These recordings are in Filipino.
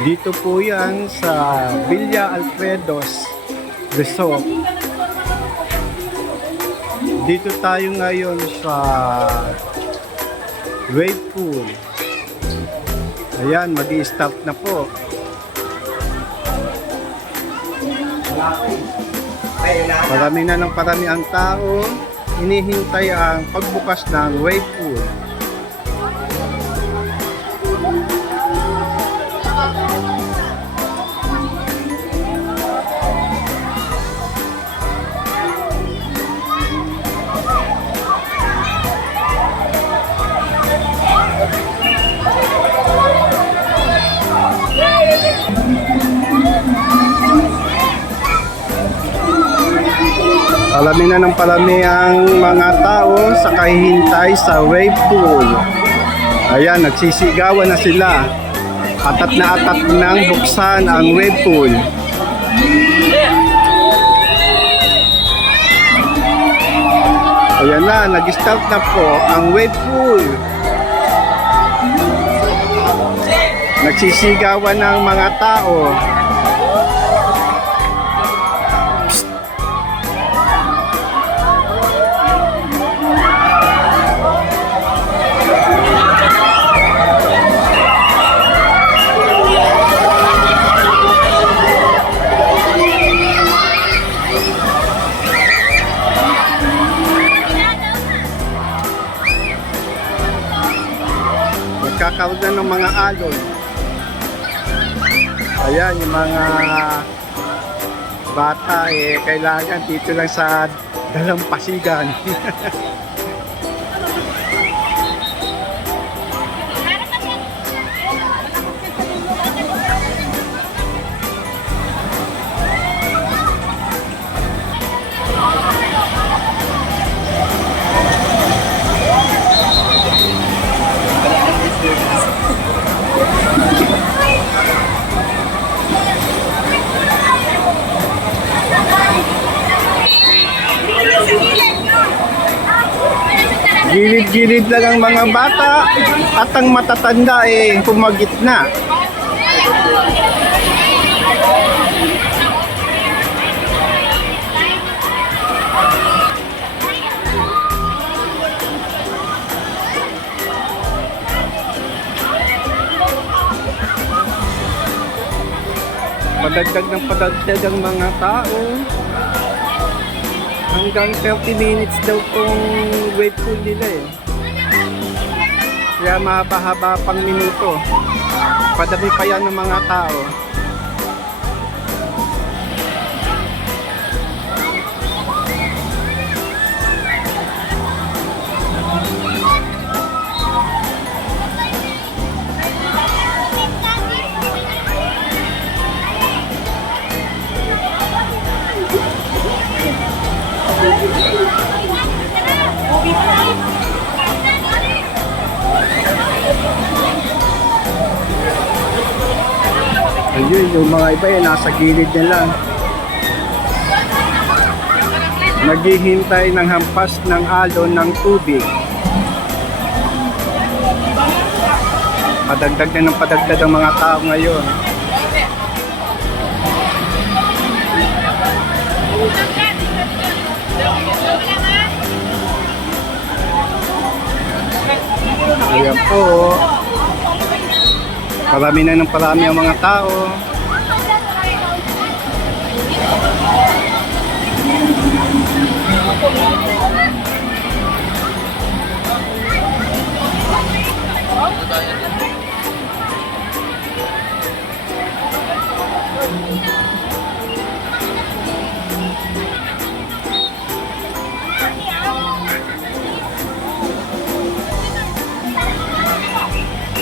Dito po yan sa Villa Alfredos Resort. Dito tayo ngayon sa wave pool. Ayan, mag-i-start na po. Parami na ng parami ang tao. Hinihintay ang pagbukas ng wave pool. Palami na ng palami ang mga tao sa kahihintay sa wave pool. Ayan, nagsisigawan na sila. Atat nang buksan ang wave pool. Ayan na, nag-start na po ang wave pool. Nagsisigawan ng mga tao. Nagkakaroon na ng mga alon. Ayan, yung mga bata kailangan dito lang sa dalampasigan. Gilid-gilid lang ang mga bata at ang matatanda pumagit na. Padagdag ng padagdag ang mga tao. Hanggang 30 minutes daw kung wait pool nila Kaya mahaba-haba pang minuto. Padami pa yan ng mga tao. Ayun, yung mga iba nasa gilid na lang. Naghihintay ng hampas ng alon ng tubig. Padagdag na ng padagdag ang mga tao ngayon. Ayan po. Parami na ng parami ang mga tao.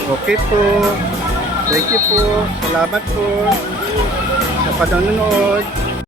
Okay po. Thank you po. Salamat po sa panonood.